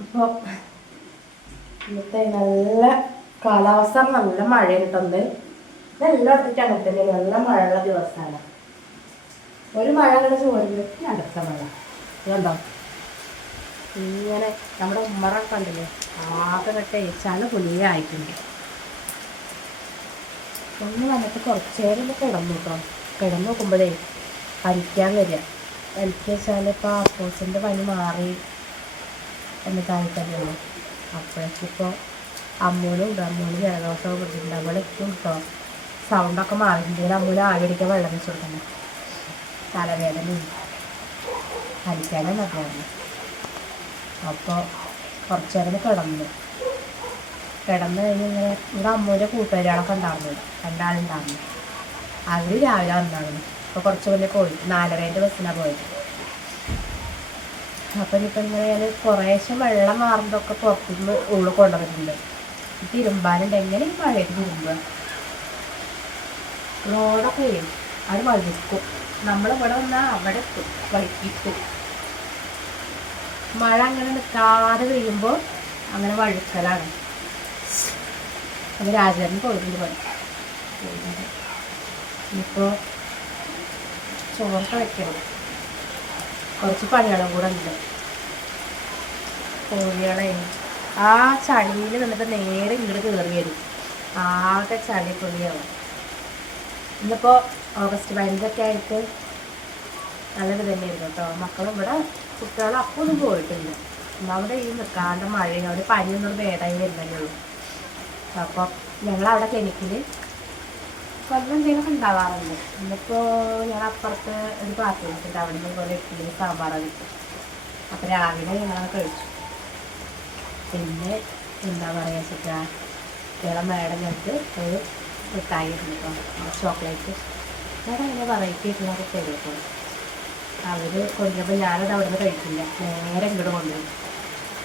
അപ്പോൾ ഇന്നത്തെ നല്ല കാലാവസ്ഥ നല്ല മഴ കിട്ടുന്നത്. ഇതെല്ലായിടത്തും അങ്ങനെ തന്നെയാണ്, നല്ല മഴയുള്ള ദിവസമാണ്. ഒരു മഴ അങ്ങനെ ചോരുമ്പോഴേക്കും അടുത്ത മഴ. ഇതുണ്ടോ ഇങ്ങനെ നമ്മുടെ ഉമ്മറൊക്കെ കണ്ടില്ലേ, ആകെ കെട്ടെ ചള പുലിയായിട്ടുണ്ട്. ഒന്ന് വന്നിട്ട് കുറച്ച് നേരം ഒന്ന് കിടന്നു കേട്ടോ. കിടന്നു നോക്കുമ്പോഴേ പനിക്കാൻ വരിക. എനിക്ക് വെച്ചാൽ ഇപ്പോൾ അപ്പോസിൻ്റെ പനി മാറി എന്നിട്ടായി തന്നെയാണ്. അപ്പോഴേക്കിപ്പോൾ അമ്മൂനും ഉണ്ട്, അമ്മൂന് ജലദോഷമൊക്കെ പിടിച്ചിട്ടുണ്ട്. അതുപോലെ എത്തും കേട്ടോ, സൗണ്ടൊക്കെ മാറിയിട്ടുണ്ടെങ്കിൽ അമ്മൂന് ആവിടിക്കാൻ വെള്ളം വെച്ച് കൊടുക്കണം. തലവേദനയും പനിക്കാനും നല്ലതാണ്. അപ്പോൾ കുറച്ച് നേരം കിടന്നു കഴിഞ്ഞ് ഇങ്ങനെ ഇവിടെ അമ്മൂൻ്റെ കൂട്ടുകാരികളൊക്കെ ഉണ്ടായിരുന്നു, രണ്ടാളുണ്ടായിരുന്നു. അവർ രാവിലെ വന്നായിരുന്നു. അപ്പോൾ കുറച്ച് മുന്നേ പോയിട്ട് 4:30 ബസ്സിനാണ് പോയത്. അപ്പം ഇനിയിപ്പോൾ ഇങ്ങനെ ഞാൻ കുറേശ്ശെ വെള്ളം മാറുന്നതൊക്കെ പുറത്തുനിന്ന് ഉള്ളിൽ കൊണ്ടുവന്നിട്ടുണ്ട്. തിരുമ്പാനുണ്ട്. എങ്ങനെ ഈ മഴയിട്ട് തിരുമ്പുക? റോഡൊക്കെ അത് വഴുക്കും. നമ്മളിവിടെ വന്നാൽ അവിടെ വഴുക്കിട്ടും. മഴ അങ്ങനെ നിൽക്കാതെ പെയ്യുമ്പോൾ അങ്ങനെ വഴുക്കലാണ്. അത് രാജാവിന് പോയിട്ടുണ്ട് പണി. ഇപ്പോൾ ചോറൊക്കെ വെക്കണം. കുറച്ച് പണികളും കൂടെ ഉണ്ട്. കോഴികളെ ആ ചളിയിൽ നിന്നിട്ട് നേരെ ഇങ്ങോട്ട് കയറി വരും. ആകെ ചളി പൊളിയാവും. ഇന്നിപ്പോൾ ഓഗസ്റ്റ് 15 ആയിട്ട് നല്ലത് തന്നെയായിരുന്നു കേട്ടോ. മക്കളും ഇവിടെ കുട്ടികളും അപ്പോൾ ഒന്നും പോയിട്ടില്ല. ഒന്നാമത് ഈ നിൽക്കാണ്ട് മഴയും അവിടെ പനിയൊന്നും ഭേദമായി വരുന്നല്ലേ ഉള്ളൂ. അപ്പോൾ ഞങ്ങളവിടെ ക്ലിനിക്കിൽ കൊല്ലം എന്തെങ്കിലുമൊക്കെ ഉണ്ടാവാറുണ്ട്. ഇന്നിപ്പോൾ ഞാൻ അപ്പുറത്ത് ഒരു പാർട്ടി വെച്ചിട്ട് അവിടെ നിന്ന് പോലെ ഇഡ്ഡലി സാമ്പാറൊക്കെ കിട്ടും. അപ്പോൾ രാവിലെ ഞങ്ങളത് കഴിച്ചു. പിന്നെ എന്താ പറയുക വെച്ചിട്ടാ ഇളം മേടം ഞങ്ങൾക്ക് ഒരു മിഠായി ഉണ്ട് കേട്ടോ, ചോക്ലേറ്റ്. ഞാൻ അങ്ങനെ വെറൈറ്റി ആയിട്ടുള്ള തരുമോ. അവർ കൊണ്ടുവരുമ്പോൾ ഞാനത് അവിടെ നിന്ന് കഴിക്കില്ല, നേരെ ഇങ്ങോട്ട് കൊണ്ടുവരും.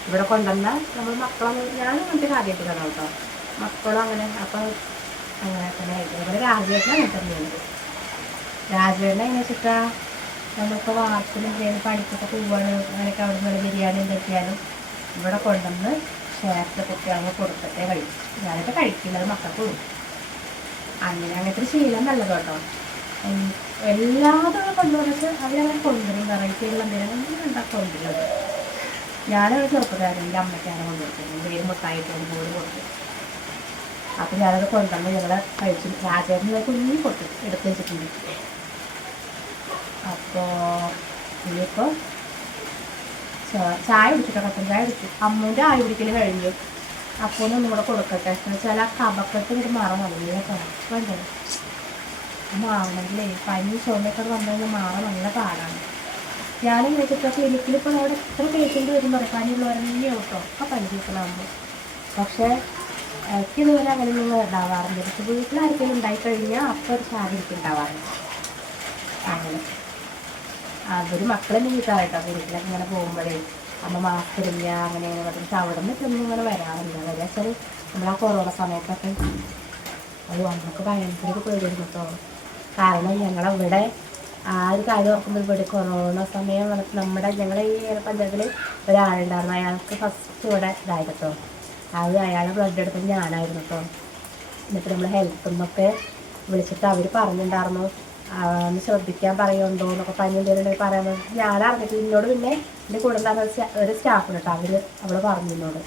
ഇവിടെ കൊണ്ടുവന്നാൽ നമ്മൾ മക്കളൊന്നും ഞാൻ അങ്ങനത്തെ കാര്യമായിട്ട് കാണാം കേട്ടോ, മക്കളും അങ്ങനെ. അപ്പം അങ്ങനെ തന്നെ ആയിട്ട് ഇവിടെ രാജേട്ടനെ അങ്ങനെ തന്നെയാണ്. രാജേട്ടനെ എങ്ങനെ വെച്ചിട്ടാ നമ്മളിപ്പോൾ വാർത്തിന് എന്തെങ്കിലും പണിക്കൊക്കെ പോവുകയാണ്, അങ്ങനെയൊക്കെ അവിടെ നിന്ന് ബിരിയാണി ഉണ്ടാക്കിയാലും ഇവിടെ കൊണ്ടുവന്ന് ഷേർട്ട് കുട്ടികളെ കൊടുത്തിട്ടേ കഴിക്കും. ഞാനൊക്കെ കഴിക്കുന്നത് മക്കൾക്ക് കൊടുക്കും. അങ്ങനത്തെ ഒരു ശീലം നല്ലത് കേട്ടോ. എല്ലാതും കൊണ്ടുവന്നിട്ട് അവരങ്ങനെ കൊണ്ടുവരും. വെറൈറ്റിയുള്ള എന്തെങ്കിലും അങ്ങനെ ഉണ്ടാക്കി കൊണ്ടുവരുന്നത്. ഞാനൊരു ചെറുപ്പക്കാരൻ എൻ്റെ അമ്മയ്ക്കാണ് കൊണ്ടുകൊടുത്തത്. എന്തെങ്കിലും മുട്ടായിട്ട് പോലും കൊടുത്തു. അപ്പം ഞാനത് കൊണ്ടുവന്ന് ഞങ്ങൾ കഴിച്ചു. രാജേട്ടനെ കുഞ്ഞി പൊട്ടി എടുത്ത് വെച്ചിട്ടുണ്ട്. അപ്പോൾ ഇനിയിപ്പോൾ ചായ കുടിച്ചിട്ടോ, കട്ടൻ ചായ കുടിച്ചു. അമ്മൂൻ്റെ ആയ കുടിക്കൽ കഴിഞ്ഞു. അപ്പോൾ ഒന്നും കൂടെ കൊടുക്കട്ടെ എന്ന് വെച്ചാൽ ആ കപക്കെട്ട് ഒരു മാറ നല്ല കുഴപ്പമുണ്ട്. മാറണമെങ്കിലേ പനി ചുമയൊക്കെ വന്നു കഴിഞ്ഞാൽ മാറാൻ നല്ല പാടാണ്. ഞാനും വെച്ചിട്ട് ക്ലിനിക്കിൽ ഇപ്പോൾ അവിടെ എത്ര പേഷ്യൻ്റ് വരും പറയും, പനിയുള്ളവരെന്നെ കേട്ടോ ആ പനി കേൾക്കണമാകുമ്പോൾ. പക്ഷേ എനിക്കിതുവരെ അങ്ങനെയൊന്നും ഉണ്ടാവാറുണ്ട്. പക്ഷെ വീട്ടിലാർക്കെങ്കിലും ഉണ്ടായിക്കഴിഞ്ഞാൽ അപ്പോൾ ഒരു ചാടിയൊക്കെ ഉണ്ടാവാറുണ്ട്. അങ്ങനെ അവർ മക്കളെന്നെ വീട്ടാറേട്ടോ വീട്ടിലൊക്കെ ഇങ്ങനെ പോകുമ്പോഴേ അമ്മ മാസ്ക് ഇടില്ല അങ്ങനെയാണ് പറഞ്ഞിട്ട് അവിടെ നിന്നൊക്കെ ഒന്നും ഇങ്ങനെ വരാറില്ല. വരിക വെച്ചാൽ നമ്മളാ കൊറോണ സമയത്തൊക്കെ അത് അന്നൊക്കെ ഭയങ്കര പേടിയായിരുന്നു കേട്ടോ. കാരണം ഞങ്ങളവിടെ ആ ഒരു കാര്യം ഓർക്കുമ്പോൾ ഇവിടെ കൊറോണ സമയം നമ്മുടെ ഞങ്ങളെ ഈ പഞ്ചായത്തിൽ ഒരാളുണ്ടായിരുന്നു. അയാൾക്ക് ഫസ്റ്റ് ഇവിടെ ഇതായത് കേട്ടോ. അത് അയാളെ ബ്ലഡ് എടുത്തത് ഞാനായിരുന്നു കേട്ടോ. എന്നിട്ട് നമ്മൾ ഹെൽത്തിൽ നിന്നൊക്കെ വിളിച്ചിട്ട് അവർ പറഞ്ഞിട്ടുണ്ടായിരുന്നു ഒന്ന് ശ്രദ്ധിക്കാൻ പറയുന്നുണ്ടോ എന്നൊക്കെ. പനി എന്തെങ്കിലും പറയാൻ ഞാനറിഞ്ഞിട്ട് എന്നോട് പിന്നെ എൻ്റെ കൂടെ ഉണ്ടാകുന്ന ഒരു സ്റ്റാഫിന് കേട്ടോ, അവൾ പറഞ്ഞു എന്നോട്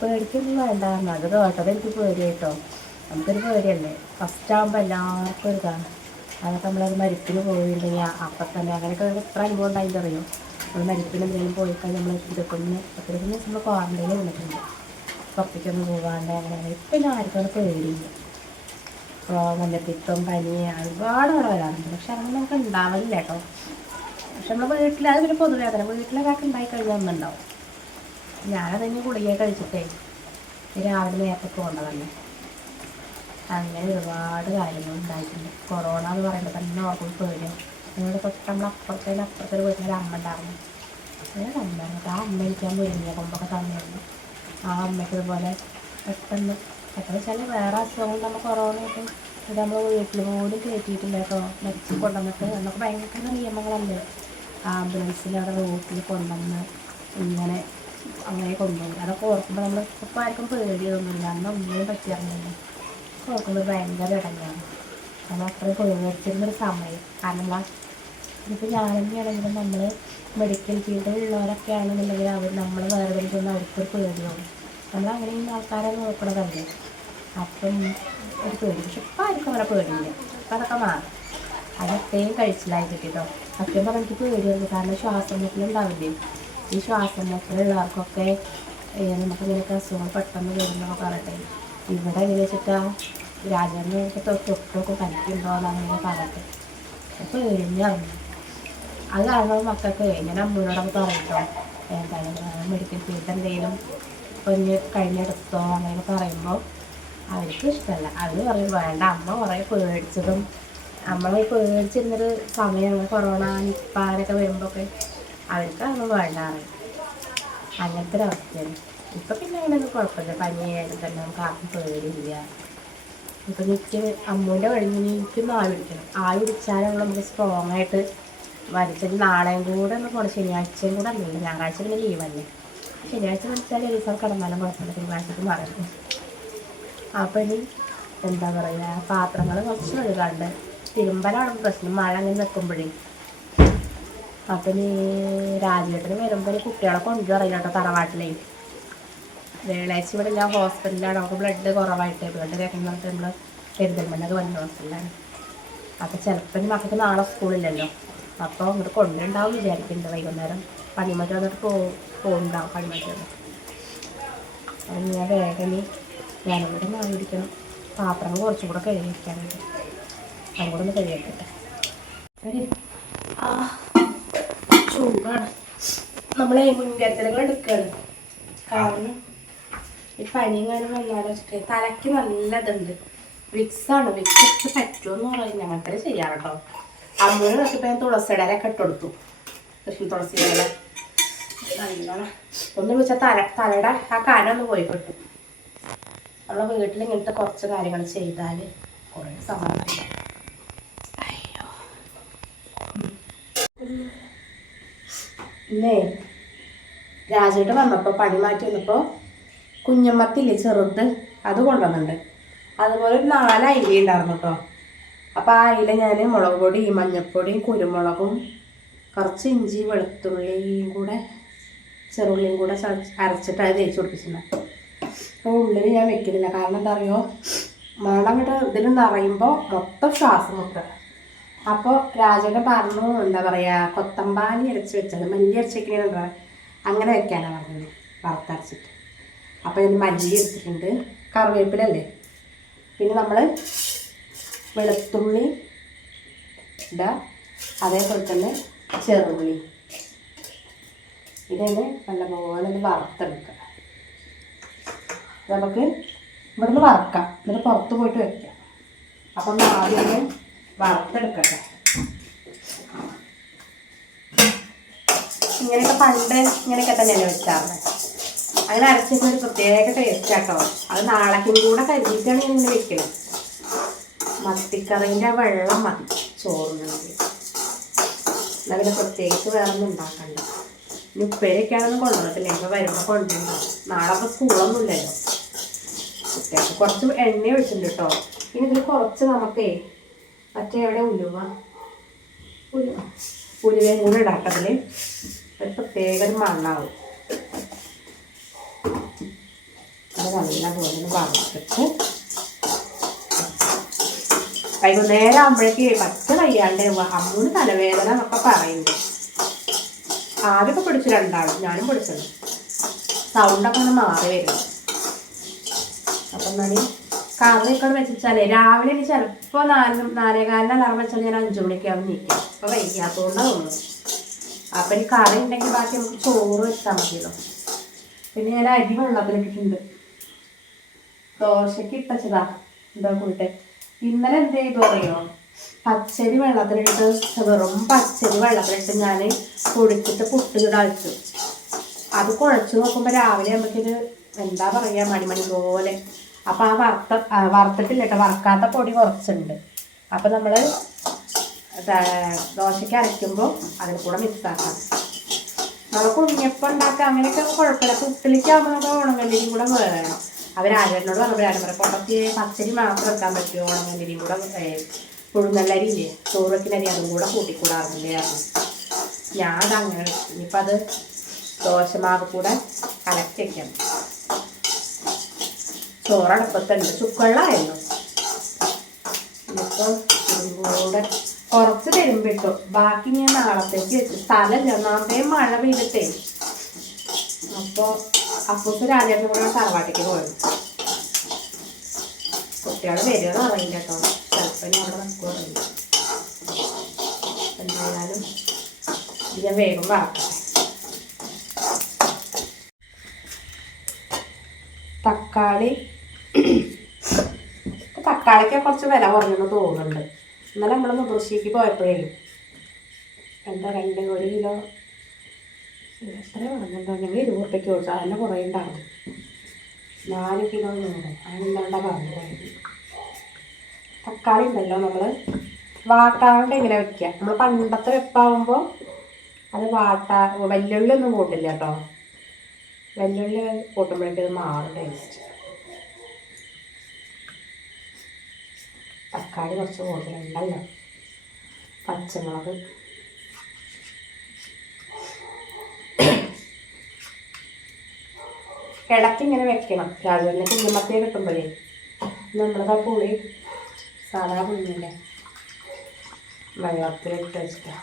പേടിക്കൊന്നും വേണ്ടായിരുന്നു. അത് കേട്ടത് എനിക്ക് പേടിയായിട്ടോ. നമുക്കൊരു പേടിയല്ലേ ഫസ്റ്റ് ആകുമ്പോൾ എല്ലാവർക്കും ഒരു ഇതാണ്. അതൊക്കെ നമ്മളൊരു മരിപ്പിന് പോയിട്ടുണ്ടെങ്കിൽ അപ്പം തന്നെ അങ്ങനെയൊക്കെ എത്ര അനുഭവം ഉണ്ടായിട്ട് അറിയും. നമ്മൾ മരിപ്പിന് എന്തെങ്കിലും പോയിക്കഴിഞ്ഞാൽ നമ്മൾ 21 ദിവസം നമ്മൾ ക്വാറന്റൈനിൽ നിന്നിട്ടുണ്ട്, പുറത്തേക്കൊന്നും പോകാണ്ട്. അങ്ങനെ ഇപ്പം പിന്നെ ആർക്കും പേടിയില്ല. ഇപ്പോൾ മഞ്ഞപ്പിത്തം പനി ഒരുപാട് അവിടെ വരാറുണ്ട്. പക്ഷെ അങ്ങനെ നമുക്ക് ഉണ്ടാവില്ല കേട്ടോ. പക്ഷെ നമ്മൾ വീട്ടിൽ അത് പിന്നെ പൊതുവേദന വീട്ടിലൊരാൾക്ക് ഉണ്ടായിക്കഴിഞ്ഞാൽ ഒന്നുണ്ടാവും. ഞാനതിന് ഗുളിക കഴിച്ചിട്ടേ രാവിലെ നേരത്തെ പോകേണ്ടതല്ലേ. അങ്ങനെ ഒരുപാട് കാര്യങ്ങൾ ഉണ്ടായിട്ടുണ്ട്. കൊറോണ എന്ന് പറയുമ്പോൾ തന്നെ ഓർക്കും പേടിയാണ്. ഞങ്ങളുടെ തൊട്ട് അപ്പുറത്തൊരു വീട്ടിലൊരു അമ്മ ഉണ്ടായിരുന്നു. അമ്മ ആ അമ്മ ഇരിക്കാൻ പോയിരുന്നില്ല, കൊമ്പൊക്കെ തന്നിരുന്നു. ആ അമ്മയ്ക്ക് ഇതുപോലെ പെട്ടെന്ന് വെച്ചാൽ വേറെ അസുഖങ്ങൾ നമ്മൾ കൊറോണയായിട്ട് ഇത് നമ്മൾ വീട്ടിൽ പോലും കയറ്റിയിട്ടില്ല കേട്ടോ. മരിച്ച് കൊണ്ടുവന്നിട്ട് നമുക്ക് ഭയങ്കര നിയമങ്ങളല്ലേ. ആംബുലൻസിൽ അവിടെ റോട്ടിൽ കൊണ്ടുവന്ന് ഇങ്ങനെ അങ്ങനെ കൊണ്ടുപോകും. അതൊക്കെ ഓർക്കുമ്പോൾ നമ്മൾ ഇപ്പോൾ ആർക്കും പേടിയൊന്നുമില്ല, അന്ന് ഒന്നിനും പറ്റിയാറുണ്ടല്ലോ. ഓർക്കുമ്പോൾ ഭയങ്കര ഇടങ്ങാണ്. നമ്മൾ അത്രയും പേടിച്ചിരുന്നൊരു സമയം. കാരണം ഇപ്പോൾ ഞാൻ തന്നെയാണെങ്കിലും നമ്മൾ മെഡിക്കൽ ഫീൽഡിലുള്ളവരൊക്കെ ആണെന്നുണ്ടെങ്കിൽ അവർ നമ്മൾ വേറെ വരുമ്പോൾ അവർക്കൊരു പേടിയാവും. നമ്മളങ്ങനെയും ആൾക്കാരെ നോക്കണതല്ലേ, അപ്പം ഒരു പേടി. പക്ഷെ ഇപ്പം ആർക്കും അങ്ങനെ പേടിയില്ല, അപ്പം അതൊക്കെ മാറും. അതൊക്കെയും കഴിച്ചിലായി കിട്ടിട്ടോ. സത്യം പറഞ്ഞാൽ എനിക്ക് പേടിയായിരുന്നു. കാരണം ശ്വാസം മുട്ടലുണ്ടാവില്ലേ, ഈ ശ്വാസം മുട്ടലുള്ളവർക്കൊക്കെ നമുക്ക് ഇങ്ങനെയൊക്കെ അസുഖങ്ങൾ പെട്ടെന്ന് വരുന്നൊക്കെ പറയട്ടെ. ഇവിടെ എങ്ങനെ വെച്ചിട്ടാ രാജാവിനൊക്കെ തൊട്ടൊക്കെ പനിക്കുണ്ടോ എന്നങ്ങനെ പറയട്ടെ. അപ്പോൾ പേടിഞ്ഞിറങ്ങി. അത് കാരണം മക്കൾക്ക് ഞാൻ അമ്മൂനോടൊക്കെ പറയട്ടോ, എന്താണ് മെഡിക്കൽ ഫീൽഡ് എന്തെങ്കിലും ഒന്ന് കഴിഞ്ഞെടുത്തോ അങ്ങനെ പറയുമ്പോൾ അവർക്ക് ഇഷ്ടമല്ല. അവർ പറയും വേണ്ട, അമ്മ കുറേ പേടിച്ചതും നമ്മളെ പേടിച്ചിരുന്നൊരു സമയമാണ് കൊറോണ നിപ്പാനൊക്കെ വരുമ്പോഴൊക്കെ, അവർക്ക് അതൊന്നും വേണ്ട പറയും. അങ്ങനത്തെ ഒരു അവസ്ഥയാണ്. ഇപ്പം പിന്നെ അങ്ങനെയൊന്നും കുഴപ്പമില്ല, പനിയായാലും തന്നെ നമുക്ക് ആർക്കും പേടിയില്ല. ഇപ്പം എനിക്ക് അമ്മൂൻ്റെ കഴിഞ്ഞ് എനിക്കൊന്നും ആവി പിടിക്കണം. ആവി പിടിച്ചാലും നമുക്ക് സ്ട്രോങ് ആയിട്ട് വലിച്ചത്. നാളെയും കൂടെ ഒന്ന് പോകണം, ശനിയാഴ്ചയും കൂടെ അല്ലല്ലോ, ഞായറാഴ്ച പിന്നെ ലീവല്ലേ. ശനിയാഴ്ച വിളിച്ചാൽ ഒരു ദിവസം കിടന്നാലും കുഴപ്പമില്ല, തിങ്കളാഴ്ചക്ക് മാറും. അപ്പം ഇനി എന്താ പറയുക, പാത്രങ്ങൾ കുറച്ച് കഴുകാണ്ട്, തിരുമ്പലാണ് പ്രശ്നം, മഴ അങ്ങനെ നിൽക്കുമ്പോഴേ. അപ്പം ഇനി രാജേട്ടന് വരുമ്പോൾ കുട്ടികളെ കൊണ്ടുവരില്ല കേട്ടോ തറവാട്ടിലേ. വെള്ളിയാഴ്ച ഇവിടെ ഞാൻ ഹോസ്പിറ്റലിലാണ്, നമുക്ക് ബ്ലഡ് കുറവായിട്ട് ബ്ലഡ് കേൾക്കുന്നിട്ട് നമ്മൾ പെരിന്തൽമണ്ണക്ക് വന്ന ഹോസ്പിറ്റലാണ്. അപ്പോൾ ചിലപ്പോൾ മക്കൾക്ക് നാളെ സ്കൂളില്ലല്ലോ, അപ്പോൾ അങ്ങോട്ട് കൊണ്ടുണ്ടാവും വിചാരിക്കുന്നുണ്ട്. വൈകുന്നേരം പണിമറ്റം വന്നിട്ട് പോകുന്നുണ്ടാവും പണിമറ്റം. അപ്പം ഞാൻ വേഗം ഞാനും കൂടെ മാറി പിടിക്കണം. പാത്രങ്ങൾ കുറച്ചും കൂടെ കഴുകി വയ്ക്കാനുണ്ട്, അതും കൂടെ ഒന്ന് കഴുകിയിട്ടെ. ചൂടാണ്. നമ്മളെ മുൻകരുതലുകൾ എടുക്കുകയാണ്. കാരണം ഈ പനിയും കാര്യം വന്നാലോ വെച്ചിട്ട് തലയ്ക്ക് നല്ലതുണ്ട്. വിക്സാണ്, വിക്സ് പറ്റുമെന്ന് പറയും. ഞങ്ങൾക്കത് ചെയ്യാറ് കേട്ടോ. അമ്മൂന് നോക്കിയപ്പോൾ ഞാൻ തുളസിയിടലൊക്കെ ഇട്ട് കൊടുത്തു. കൃഷ്ണ തുളസിയില നല്ലോണം ഒന്ന് വെച്ചാൽ തലയുടെ ആ കനൊന്ന് പോയി കിട്ടും. നമ്മളെ വീട്ടിൽ ഇങ്ങനത്തെ കുറച്ച് കാര്യങ്ങൾ ചെയ്താൽ കുറേ സമാധാനം. അയ്യോ, ഇന്നേ രാജേട്ട് വന്നപ്പോൾ പണി മാറ്റി വന്നപ്പോൾ കുഞ്ഞമ്മത്തില്ലേ ചെറുത്, അത് കൊണ്ടുവന്നുണ്ട്. അതുപോലെ ഒരു 4 അയില ഉണ്ടായിരുന്നു കേട്ടോ. അപ്പോൾ ആ അയില ഞാൻ മുളക് പൊടി, മഞ്ഞൾപ്പൊടിയും കുരുമുളകും കുറച്ച് ഇഞ്ചി വെളുത്തുള്ളിയും കൂടെ ചെറുള്ളിയും കൂടെ അരച്ചിട്ട് അത് തേച്ച് പിടിപ്പിച്ചിട്ടുണ്ട്. അപ്പോൾ ഉള്ളിൽ ഞാൻ വെക്കുന്നില്ല, കാരണം എന്താ പറയുക, മണം ഇവിടെ ഇതിൽ നിറയുമ്പോൾ മൊത്തം ശ്വാസം മുട്ടുക. അപ്പോൾ രാജേട്ടൻ പറഞ്ഞു എന്താ പറയുക, കൊത്തമ്പാലി അരച്ച് വെച്ചത് മല്ലി അരച്ചേക്കണ അങ്ങനെ വെക്കാനാണ് പറഞ്ഞത്, വറുത്തരച്ചിട്ട്. അപ്പോൾ ഇതിന് മല്ലി എടുത്തിട്ടുണ്ട്, കറിവേപ്പിലല്ലേ, പിന്നെ നമ്മൾ വെളുത്തുള്ളി ഇടുക, അതേപോലെ തന്നെ ചെറുള്ളി. ഇതന്നെ നല്ലപോലെ ഒന്ന് വറുത്തെടുക്കുക. നമുക്ക് ഇവിടുന്ന് വറക്കാം, എന്നിട്ട് പുറത്ത് പോയിട്ട് വെക്കാം. അപ്പം ഒന്ന് ആദ്യം ഒന്ന് വറുത്തെടുക്കട്ടെ. ഇങ്ങനെയൊക്കെ പണ്ട് ഇങ്ങനെയൊക്കെ തന്നെയല്ലേ വെച്ചാറുള്ളത്. അങ്ങനെ അരച്ചിട്ട് ഒരു പ്രത്യേക ടേസ്റ്റ് കേട്ടോ. അത് നാളേക്കും കൂടെ കരുതിയിട്ടാണ് ഞാൻ ഇങ്ങനെ വെക്കുന്നത്. മത്തിക്കറീൻ്റെ വെള്ളം മതി ചോറിനുണ്ടെങ്കിൽ. എന്നാൽ പിന്നെ പ്രത്യേകിച്ച് വേറെ ഒന്നും ഉണ്ടാക്കണ്ട. ഇനി ഉപ്പേരൊക്കെയാണെന്ന് കൊണ്ടുവന്നിട്ടില്ല, ഇപ്പോൾ വരുമ്പോൾ കൊണ്ടുവരുന്നു. നാളെ അപ്പോൾ സ്കൂളൊന്നും ഇല്ലല്ലോ. കുട്ടികൾക്ക് കുറച്ച് എണ്ണ ഒഴിച്ചിട്ടുണ്ട് കേട്ടോ. ഇനി ഇതിൽ കുറച്ച് നമുക്കേ മറ്റേ എവിടെ ഉലുവയും കൂടെ ഇടാട്ടതിൽ ഒരു പ്രത്യേക ഒരു മണ്ണാവും. അത് നല്ലപോലെ വറുത്തിട്ട് വൈകുന്നേരം ആകുമ്പോഴേക്ക് പച്ച കയ്യാണ്ട് അമ്മൂന് തലവേദന എന്നൊക്കെ പറയുന്നുണ്ട്. ആദ്യമൊക്കെ പിടിച്ചു രണ്ടാളും, ഞാനും പിടിച്ചത്. സൗണ്ടൊക്കെ ഒന്ന് മാറി വരുന്നു. അപ്പം എന്നാലും കറിയൊക്കെ വെച്ചാലേ രാവിലെ എനിക്ക് ചിലപ്പോൾ 4:15 അലാറം വെച്ചാൽ ഞാൻ 5 മണിക്കാവും നീക്കാം. അപ്പോൾ വൈകാത്തതുകൊണ്ടാണ് തോന്നുന്നു. അപ്പം ഈ കറി ഉണ്ടെങ്കിൽ ബാക്കി നമുക്ക് ചോറ് വെച്ചാൽ മതിയല്ലോ. പിന്നെ ഞാൻ അരി വെള്ളത്തിലിട്ടിട്ടുണ്ട്, ദോശയ്ക്ക് ഇട്ടച്ചതാ. എന്താ കൂട്ടെ ഇന്നലെ എന്ത് ചെയ്തു അറിയോ, പച്ചരി വെള്ളത്തിലിട്ട് വെറും പച്ചരി വെള്ളത്തിലിട്ട് ഞാൻ പൊടിച്ചിട്ട് പുട്ടിലിടാൻ വെച്ചു. അത് കുഴച്ച് നോക്കുമ്പോൾ രാവിലെ നമുക്കിത് എന്താ പറയുക മണിമണി പോലെ. അപ്പം ആ വറുത്തിട്ടില്ല കേട്ടോ, വറുക്കാത്ത പൊടി കുറച്ചുണ്ട്. അപ്പം നമ്മൾ ദോശയ്ക്ക് അരയ്ക്കുമ്പോൾ അതിൽ കൂടെ മിക്സ് ആക്കാം. നമുക്ക് ഉണ്ണിയപ്പം ഉണ്ടാക്കുക അങ്ങനെയൊക്കെ കുഴപ്പമില്ല. പുട്ടിലേക്കാകുമ്പോൾ നമുക്ക് ഉണങ്ങല്ലരിയും കൂടെ വേണം. അവരാരോട് പറഞ്ഞവരാരും പറയാം പുറത്ത് പച്ചരി മാത്രം വെക്കാൻ പറ്റുമോ, ഉണങ്ങല്ലരിയും കൂടെ പുഴുങ്ങല്ലരി ഇല്ലേ ചോറ് വെക്കുന്ന അരി അതും കൂടെ കൂട്ടിക്കൂടാറുണ്ട് ആയിരുന്നു. ഞാൻ അതങ്ങനെ ഇനിയിപ്പോൾ അത് ദോശമാവ് കൂടെ കലക്കി വയ്ക്കാം. ചോറടുപ്പത്തുണ്ട്, ചുക്കുവെള്ളമായിരുന്നു. ഇനിയിപ്പോൾ കൂടെ കുറച്ച് തരുമ്പിട്ടു, ബാക്കി ഞാൻ നാളത്തേക്ക് വെച്ചു. സ്ഥലമില്ല, ഒന്നാമത്തെ മഴ പെയ്തിട്ടേ. അപ്പോൾ അപ്പൂസ് രാജേട്ടൻ കൂടെ തറവാട്ടിക്ക് പോയത്. കുട്ടികൾ വരുമെന്ന് അറിയില്ല കേട്ടോ, ചിലപ്പോൾ ഇനി അവിടെ നിൽക്കുമറിയില്ല. എന്തായാലും ഞാൻ വേഗം വറക്കട്ടെ. തക്കാളിക്ക് കുറച്ച് വില കുറഞ്ഞെന്ന് തോന്നുന്നുണ്ട്. ഇന്നലെ നമ്മൾ മുതിർശ്ശേരിക്ക് പോയപ്പോഴേ എന്താ 1 കിലോ എത്ര പറഞ്ഞിട്ടുണ്ടോ, ഞങ്ങൾ 20 രൂപയ്ക്ക് കൊടുത്തു. അതിൻ്റെ കുറേ ഉണ്ടാകും. 4 കിലോ നൂറ് അതിനെന്താണ്ടാ പറഞ്ഞു പോയത്. തക്കാളി ഉണ്ടല്ലോ നമ്മൾ വാട്ടാണ്ട് ഇങ്ങനെ വെക്കുക. നമ്മൾ പണ്ടത്തെ വെപ്പാകുമ്പോൾ അത് വെല്ലുള്ളി ഒന്നും കൂട്ടില്ല കേട്ടോ. വെല്ലുള്ളി കൂട്ടുമ്പോഴേക്കും അത് മാറും ടേസ്റ്റ്. തക്കാളി കുറച്ച് കൂടുതലുണ്ടല്ലോ. പച്ചമുളക് ഇടയ്ക്ക് ഇങ്ങനെ വെക്കണം. രാജുവിനെ കുഞ്ഞുമത്തിയെ കിട്ടുമ്പോഴേ നമ്മളത് ആ പുളി സാധാ പുളിയില്ലേ വെള്ളത്തിലിട്ട് വെച്ചിട്ട്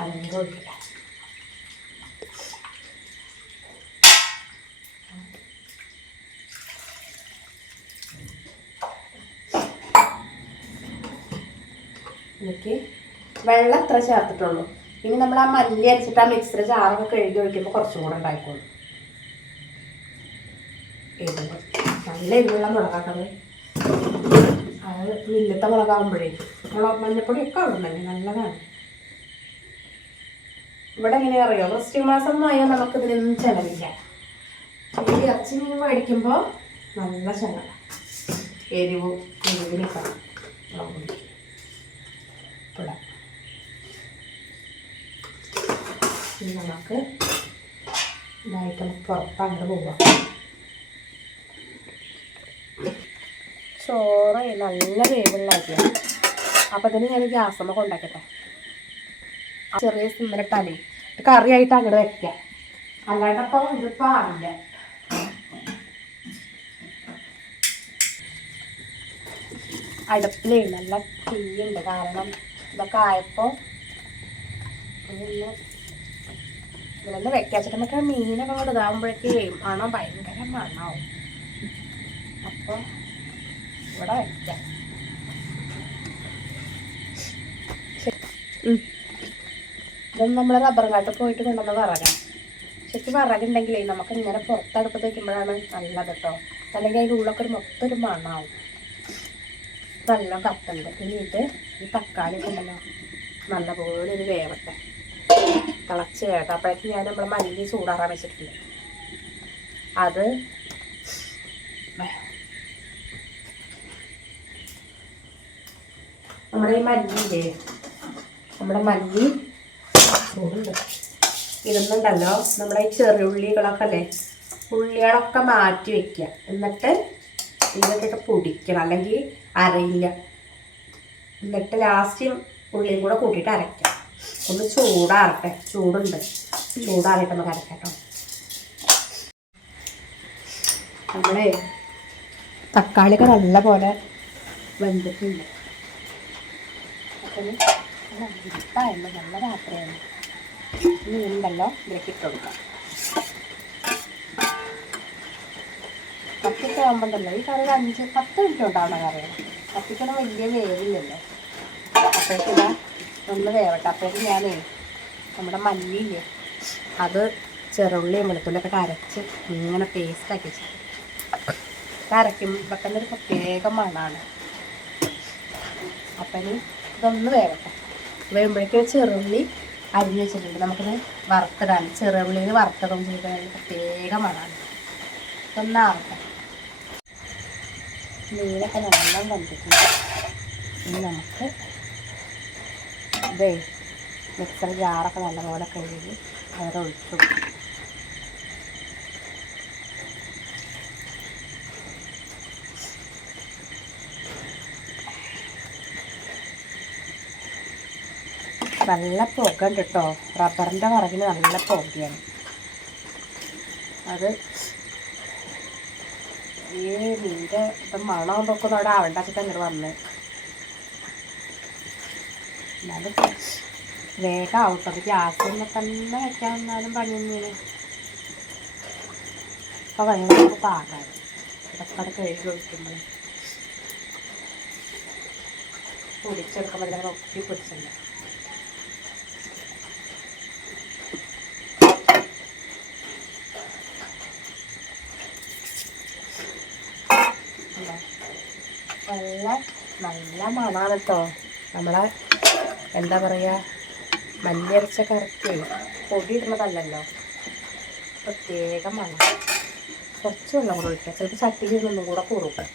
അതിൻ്റെ ഒഴിക്കില്ല. എനിക്ക് വെള്ളം എത്ര ചേർത്തിട്ടുള്ളൂ. ഇനി നമ്മൾ ആ മല്ലി അരച്ചിട്ട് ആ മിക്സിയുടെ ചാറൊക്കെ കഴുകി ഒഴിക്കുമ്പോൾ കുറച്ചും കൂടെ ഉണ്ടായിക്കോളും. നല്ല എരിവുള്ള മുളകാട്ടത്. അത് വില്ലത്തെ മുളകാകുമ്പോഴേ മഞ്ഞപ്പൊടിയൊക്കെ ഉണ്ടെന്നെ നല്ലതാണ്. ഇവിടെ എങ്ങനെയാ അറിയോ, വൃശ്ചിക മാസം ആയാൽ നമുക്കിതിനൊന്നും ചിലവില്ല. ഈ ഇറച്ചി മീൻ മേടിക്കുമ്പോൾ നല്ല ചിലവ്. എരിവിനൊക്കെ ഇടാം. ഇനി നമുക്ക് ഇതായിട്ട് പുറത്ത് അങ്ങോട്ട് പോവാം. ചോറ് നല്ല വേവുള്ളാക്കിയാണ്. അപ്പം അതിന് ഞാൻ ഗ്യാസമ്മ കൊണ്ടാക്കട്ടെ. ചെറിയ സിമ്മിലിട്ടാലേ കറിയായിട്ട് അങ്ങോട്ട് വെക്കാം. അല്ലാണ്ടപ്പോൾ ഇതിപ്പോൾ ആവില്ല. അടുപ്പിലേ നല്ല തീയുണ്ട്. കാരണം ഇതൊക്കെ ആയപ്പോൾ ഇതിലൊന്ന് വെക്കാച്ചിട്ട് നമുക്ക് മീനൊക്കെ കൂടെ ഇതാകുമ്പോഴേക്കേ മണം ഭയങ്കര മണമാവും. അപ്പോൾ ഇവിടെ വെക്കാം. ഇതൊന്നും നമ്മൾ റബ്ബർ കാട്ടിൽ പോയിട്ട് കൊണ്ടുവന്ന് വിറകാം. ശരിക്കും വിറകുണ്ടെങ്കിലേ നമുക്ക് ഇങ്ങനെ പുറത്തടുപ്പത്ത് വയ്ക്കുമ്പോഴാണ് നല്ലത് കേട്ടോ. അല്ലെങ്കിൽ അതിൻ്റെ ഉള്ളൊക്കെ മൊത്തം ഒരു മണമാവും. നല്ല കത്തുണ്ട്. ഇനി ഈ തക്കാളി ഉണ്ടല്ലോ നല്ലപോലെ ഒരു വേവട്ടെ, തിളച്ച് വേവട്ടെ. അപ്പോഴേക്കും ഞാൻ നമ്മൾ മല്ലി ചൂടാറാൻ വെച്ചിട്ടുണ്ട്. അത് നമ്മുടെ ഈ മല്ലിയില്ലേ, നമ്മുടെ മല്ലി ചൂടുണ്ട്. ഇതൊന്നുണ്ടല്ലോ നമ്മുടെ ഈ ചെറിയുള്ളികളൊക്കെ അല്ലേ, ഉള്ളികളൊക്കെ മാറ്റി വയ്ക്കുക. എന്നിട്ട് ഇതിട്ടിട്ട് പൊടിക്കണം, അല്ലെങ്കിൽ അരയില്ല. എന്നിട്ട് ലാസ്റ്റ് ഉള്ളിയും കൂടെ കൂട്ടിയിട്ട് അരയ്ക്കാം. ഒന്ന് ചൂടാറട്ടെ, ചൂടുണ്ട്, ചൂടാറിയിട്ട് നമുക്ക് അരക്കാം കേട്ടോ. നമ്മളെ തക്കാളിയൊക്കെ നല്ല പോലെ വെന്തിട്ടുണ്ട്. അപ്പം ഇട്ടായിരുന്നു നല്ല രാത്രിയാണ്. മീനുണ്ടല്ലോ ഇതിലേക്ക് ഇട്ട് കൊടുക്കാം. 10 ആകുമ്പോണ്ടല്ലോ ഈ കറി 5-10 മിനിറ്റ് ഉണ്ടാവണ കറിയാണ്. 10 വലിയ വേവില്ലല്ലോ. അപ്പോഴേക്കിതാ ഒന്ന് വേവട്ടെ. അപ്പോഴേക്കും ഞാനേ നമ്മുടെ മല്ലിയില്ലേ അത് ചെറുള്ളിയും വെളുത്തുള്ളിയൊക്കെ അരച്ച് ഇങ്ങനെ പേസ്റ്റാക്കി വെച്ചിട്ട് അരയ്ക്കുമ്പോൾ തന്നെ ഒരു പ്രത്യേക മണമാണ്. അപ്പം ഇനി ഇതൊന്ന് വേവട്ടെ. വേകുമ്പോഴേക്കും ചെറുള്ളി അരിഞ്ഞ് വെച്ചിട്ടുണ്ട്. നമുക്കിത് വറുത്തിടാൻ ചെറുള്ളിയിൽ വറുത്തിടും ചെയ്താൽ പ്രത്യേക മണമാണ്. ഇതൊന്നാവട്ടെ. മീനൊക്കെ നല്ല വന്നിട്ടുണ്ട്. ഇനി നമുക്ക് ഇതേ മിക്സർ ജാറൊക്കെ നല്ലപോലെ കഴുകി അതിൽ ഒഴിച്ചു. നല്ല പുക ഉണ്ട് കേട്ടോ. റബ്ബറിൻ്റെ വിറകിന് നല്ല പുകയാണ്. അത് ഈ മീൻ്റെ ഇപ്പം മണം നോക്കുന്ന അവിടെ ആവേണ്ട വെച്ചിട്ട് അങ്ങോട്ട് വന്ന്. എന്നാലും വേഗം ആവട്ടോ. അത് ഗ്യാസിൽ തന്നെ വയ്ക്കാൻ വന്നാലും പണി തന്നെയാണ്. അപ്പോൾ വെള്ളം പാകാണ്. ഇതൊക്കെ അത് കഴുകി ഒഴിക്കുമ്പോൾ പൊടിച്ചെടുക്കുമ്പോൾ ഇതിനെ ഒട്ടി പൊടിച്ചില്ല. നല്ല മണമാണ് കേട്ടോ. നമ്മളെ എന്താ പറയുക, മല്ലിയരച്ച കറിക്ക് പൊടി ഇടുന്നതല്ലല്ലോ, പ്രത്യേക മണം. കുറച്ച് വെള്ളം കൂടെ ഒഴിക്കാം. ചിലപ്പോൾ ചട്ടിയിൽ നിന്നും കൂടെ കുറുക്കും.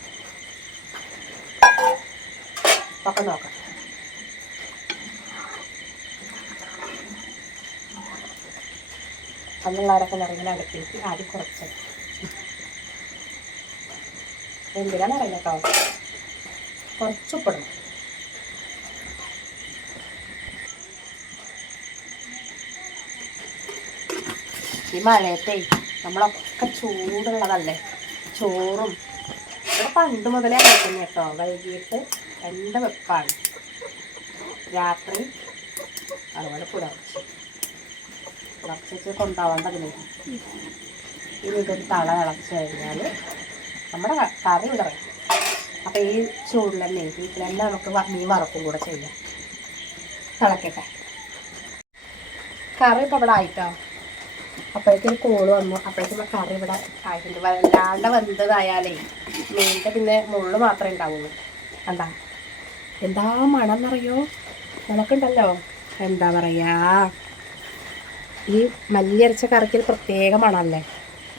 ഒക്കെ നോക്കാം. അന്നുള്ളവരൊക്കെ നിറങ്ങനെ അടുപ്പിലേക്ക് ആദ്യം കുറച്ച് എന്തിനാന്ന് അറിയില്ല കേട്ടോ. കുറച്ച് ഉപ്പിടണം. ഈ മഴയത്തെ നമ്മളൊക്കെ ചൂടുള്ളതല്ലേ ചോറും. ഇവിടെ പണ്ട് മുതലേ കഴിക്കുന്നത് കേട്ടോ. വൈകിട്ട് രണ്ട് വെപ്പാണ്, രാത്രി അതുപോലെ പുലർച്ചയ്ക്ക് കൊണ്ടാവേണ്ടതിന്. ഇനി ഇതൊരു തള ഇളച്ച് കഴിഞ്ഞാൽ നമ്മുടെ കറി ഇവിടെ വയ്ക്കും. അപ്പോൾ ഈ ചൂടിൽ തന്നെ വീട്ടിൽ തന്നെ നമുക്ക് മീൻ വറക്കും കൂടെ ചെയ്യാം. തിളക്കട്ടെ. കറി ഇപ്പോൾ ഇവിടെ ആയിട്ടോ. അപ്പോഴേക്കും കോള് വന്നു. അപ്പോഴേക്കും കറി ഇവിടെ ആയിട്ടുണ്ട്. വല്ലാണ്ട് വെന്തതായാലേ മീനിൻ്റെ പിന്നെ മുള്ളു മാത്രമേ ഉണ്ടാവുള്ളൂ. കണ്ടാ എന്താ മണം എന്നറിയോ? നമുക്കുണ്ടല്ലോ എന്താ പറയുക, ഈ മല്ലിയരച്ച കറിക്ക് പ്രത്യേക മണമല്ലേ.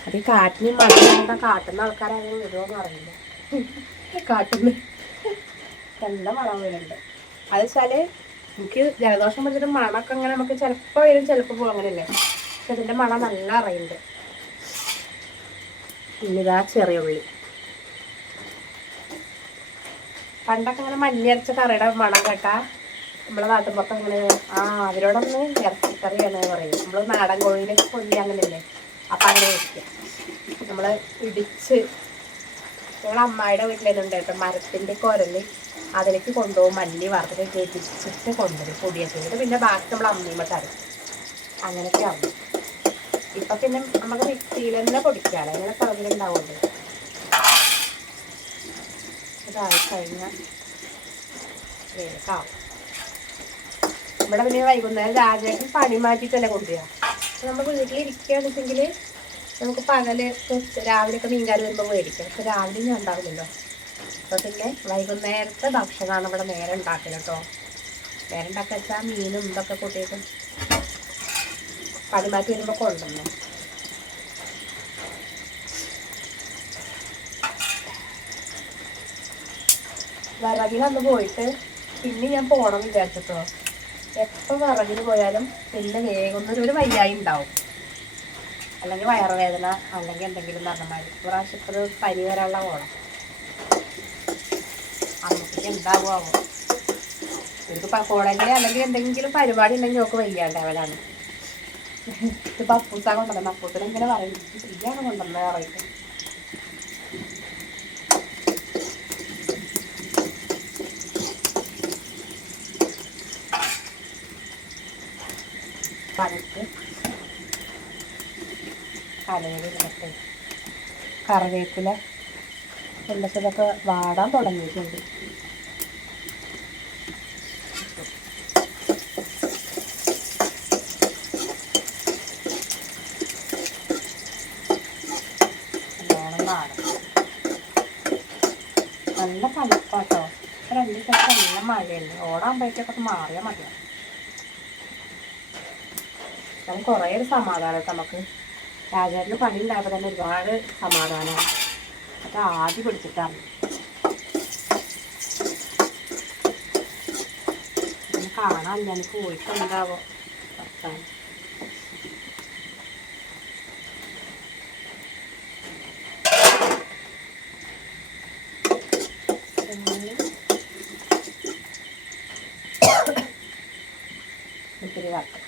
അത് ഈ കാറ്റിന് മണം എന്താ കാട്ടുന്ന ആൾക്കാരാണെങ്കിൽ വരുമോയെന്ന് അറിയില്ല. കാട്ടുന്ന നല്ല മണം വരുന്നുണ്ട്. അത് വെച്ചാൽ എനിക്ക് ജലദോഷം വെച്ചിട്ട് മണമൊക്കെ അങ്ങനെ നമുക്ക് ചിലപ്പോൾ വരും, ചിലപ്പോൾ പോകും, അങ്ങനെയല്ലേ. പക്ഷെ ഇതിൻ്റെ മണം നല്ല അറിയുന്നുണ്ട്. ഇനിതാ ചെറിയ ഉള്ളി. പണ്ടൊക്കെ അങ്ങനെ മല്ലിയരച്ച കറിയുടെ മണം കേട്ടാ നമ്മളെ നാട്ടിൻപുറത്ത് അങ്ങനെ അവരോടൊന്ന് ഇറച്ചിക്കറിയാണ് പറയും. നമ്മൾ നാടൻ കോഴിയിലേക്ക് കൊല്ലി അങ്ങനെയല്ലേ. അപ്പം അങ്ങനെ വെക്കുക. നമ്മൾ ഇടിച്ച് ഞങ്ങൾ അമ്മായിയുടെ വീട്ടിലേന്നുണ്ട് കേട്ടോ. മരത്തിൻ്റെ കുരല് അതിലേക്ക് കൊണ്ടുപോകും. മല്ലി വറുത്തിട്ട് ഇടിച്ചിട്ട് കൊണ്ടുവരും പൊടിയൊക്കെ ചെയ്തിട്ട്. പിന്നെ ബാക്കി നമ്മൾ അമ്മീമ്മ തരും. അങ്ങനെയൊക്കെ ആവും. ഇപ്പം പിന്നെ നമുക്ക് മിക്സിയിൽ തന്നെ പൊടിക്കാമല്ലോ. അങ്ങനെ പറമ്പിലുണ്ടാവുമല്ലോ. ഇതായി കഴിഞ്ഞാൽ വേഗമാവും. ഇവിടെ പിന്നെ വൈകുന്നേരം രാജേട്ടൻ പണി മാറ്റിയിട്ടല്ലേ കൊണ്ടുവരിക. അപ്പോൾ നമ്മൾ വീട്ടിലിരിക്കുകയാണെന്ന് വെച്ചെങ്കിൽ നമുക്ക് പകല് രാവിലെയൊക്കെ മീൻകാർ വരുമ്പോൾ മേടിക്കാം. പക്ഷെ രാവിലെ ഞാൻ ഉണ്ടാവില്ലല്ലോ. അപ്പോൾ പിന്നെ വൈകുന്നേരത്തെ ഭക്ഷണമാണ് ഇവിടെ നേരെ ഉണ്ടാക്കല് കേട്ടോ. നേരെ ഉണ്ടാക്കുക വെച്ചാൽ മീനും ഇതൊക്കെ കൂട്ടിയിട്ട് പണി മാറ്റി വരുമ്പോൾ കൊണ്ടുവന്നു. വിറകിനന്ന് പോയിട്ട് പിന്നെ ഞാൻ പോകണം വിചാരിച്ചിട്ടോ. എപ്പോൾ വിറകിന് പോയാലും പിന്നെ വേഗം ഒരു വയ്യായി ഉണ്ടാവും. അല്ലെങ്കിൽ വയറുവേദന അല്ലെങ്കിൽ എന്തെങ്കിലും പറഞ്ഞമാതിരി. പ്രാവശ്യത്തിൽ പനി വരാനുള്ള ഓണം അമ്മക്ക് എന്താകുമോ. എനിക്ക് കോളേജിൽ അല്ലെങ്കിൽ എന്തെങ്കിലും പരിപാടി ഉണ്ടെങ്കിൽ നോക്ക് വയ്യാണ്ടാവലാണ്. ഇത് പപ്പൂസാ കൊണ്ടുവന്നത്. അപ്പൂത്തിന് ഇങ്ങനെ പറയും, ശരിയാണ് കൊണ്ടുവന്നത് പറയും. പനക്ക് കലയിലിരുന്നിട്ട് കറിവേപ്പില എല്ലാത്തിലൊക്കെ വാടാൻ തുടങ്ങിയിട്ടുണ്ട്. നല്ല തണുപ്പാട്ടോ. 2 ദിവസം നല്ല മഴയല്ലേ. ഓടാകുമ്പോഴേക്കൊക്കെ മാറിയാൽ മതിയാവും. നമുക്ക് കുറേ ഒരു സമാധാനം. നമുക്ക് രാജാവിന് പണി ഉണ്ടായപ്പോൾ തന്നെ ഒരുപാട് സമാധാനമാണ്. അത് ആദ്യം പിടിച്ചിട്ടാണ് കാണാൻ ഞാൻ പോയിട്ടുണ്ടാവോ വർത്താനം. ഇത്തിരി വറുക്കാം.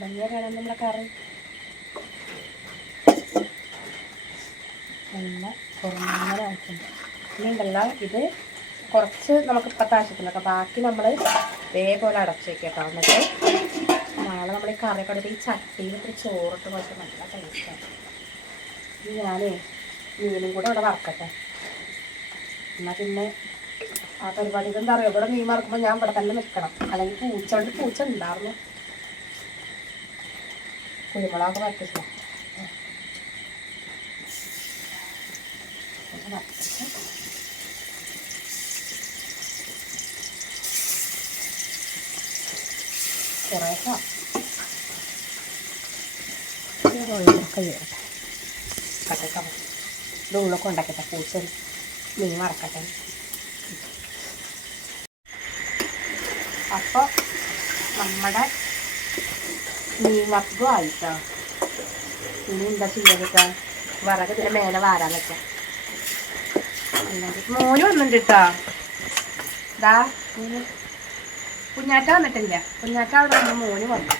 ഭംഗിയാണ് നമ്മളെ കറി. നല്ല കുറഞ്ഞായിട്ടുണ്ട്. ഇനി ഉണ്ടല്ല ഇത് കുറച്ച് നമുക്ക് ഇപ്പോഴത്തെ ആവശ്യത്തിനൊക്കെ, ബാക്കി നമ്മൾ ഇതേപോലെ അടച്ചു വയ്ക്കാം കേട്ടോ. എന്നിട്ട് നാളെ നമ്മൾ ഈ കറിയൊക്കെ എടുത്ത് ഈ ചട്ടിയിൽ ഇത്തിരി ചോറിട്ട് കുറച്ച് നല്ല ടേസ്റ്റാണ്. ഇനി ഞാനേ മീനും കൂടെ ഇവിടെ വറക്കട്ടെ. എന്നാൽ പിന്നെ ആ പരിപാടി ഇതെന്താ അറിയോ, ഇവിടെ മീൻ വറക്കുമ്പോൾ ഞാൻ ഇവിടെ തന്നെ നിൽക്കണം, അല്ലെങ്കിൽ പൂച്ച ഉണ്ടായിരുന്നു. കുരുമുളകൊക്കെ വരട്ടില്ല കുറേയൊക്കെ കട്ടക്ക ഇത് ഉള്ളൊക്കെ ഉണ്ടാക്കട്ടെ. പൂച്ച മീൻ വറക്കട്ടെ. അപ്പോൾ നമ്മുടെ മീൻ വറക്കും ആയിട്ടോ. ഇനി എന്താ ചെയ്യാതിട്ടാ, വിറക് ഇതിൻ്റെ മേലെ വാരാൻ വെക്കാം. മോന് വന്നിട്ടുണ്ട് കേട്ടോ. ഇതാ കുഞ്ഞാറ്റ വന്നിട്ടില്ല. കുഞ്ഞാറ്റ അവിടെ വന്ന് മോന് വന്നു.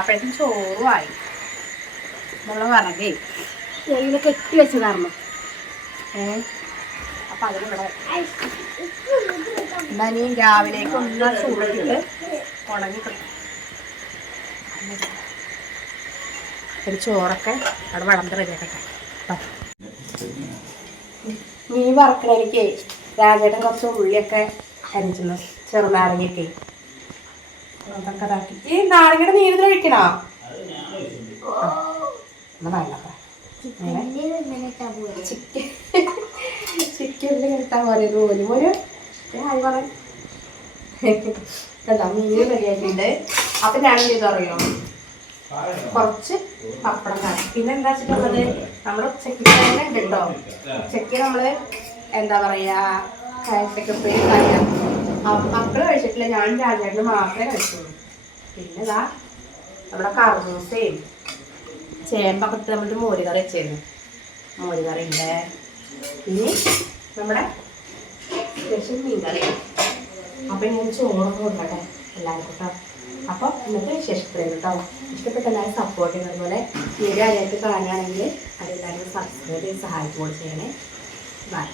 അപ്പോഴേക്കും ചോറുമായി. നമ്മളെ വിറകേ ചെറിയ കെട്ടി വെച്ചതായിരുന്നു. അപ്പം അതിനിവിടെ എന്താ നീ രാവിലേക്ക് ഒന്ന് ചൂടിട്ട് ഉണങ്ങി കിട്ടും. ഒരു ചോറൊക്കെ അവിടെ വളർന്ന് റെഡിയാക്കട്ടെ. മീൻ വറക്കണേക്ക് രാജേട്ടൻ കുറച്ച് ഉള്ളിയൊക്കെ അരിഞ്ഞു, ചെറുനാരങ്ങയൊക്കെ അതൊക്കെ ഇതാക്കി. ഈ നാരങ്ങയുടെ നീര് ഒഴിക്കണോ? ചിക്കനിൽ കിട്ടാൻ പോലെ പോലും ഒരു പറയാം. കണ്ടോ മീൻ റെഡിയാക്കിയിട്ടുണ്ട്. അപ്പം ഞാൻ എന്ത് ചെയ്തറിയോ, കുറച്ച് പപ്പടം കാണും. പിന്നെ എന്താ വെച്ചിട്ടുള്ളത്, നമ്മുടെ ഉച്ചയ്ക്ക് തന്നെ ഉണ്ട് കേട്ടോ. ഉച്ചയ്ക്ക് നമ്മൾ എന്താ പറയുക, കയറ്റക്കപ്പേ കഴിയാം. മക്കൾ കഴിച്ചിട്ടില്ല, ഞാൻ രാജേട്ടന് മാത്രമേ കഴിച്ചുള്ളൂ. പിന്നെ ഇതാ നമ്മുടെ കറുമൂസയും ചേമ്പൊക്കെ ഇട്ട് നമ്മളുടെ മോരുകറി വെച്ചിരുന്നു. മോരുകറി ഉണ്ട്. ഇനി നമ്മുടെ സ്പെഷ്യൽ മീൻകറി. അപ്പം ഞാൻ ചോറൊക്കെ കൊടുക്കട്ടെ എല്ലാവർക്കും കേട്ടോ. അപ്പോൾ ഇന്നത്തെ വിശേഷത്തിലേക്ക് കേട്ടോ. ഇഷ്ടപ്പെട്ട എല്ലാവരും സപ്പോർട്ട് ചെയ്യുന്നത് പോലെ വീഡിയോ ആയിട്ട് കാണുകയാണെങ്കിൽ അതെല്ലാവരും സബ്സ്ക്രൈബ് ചെയ്ത് സഹായിക്കുകയും ചെയ്യണേ. ബൈ.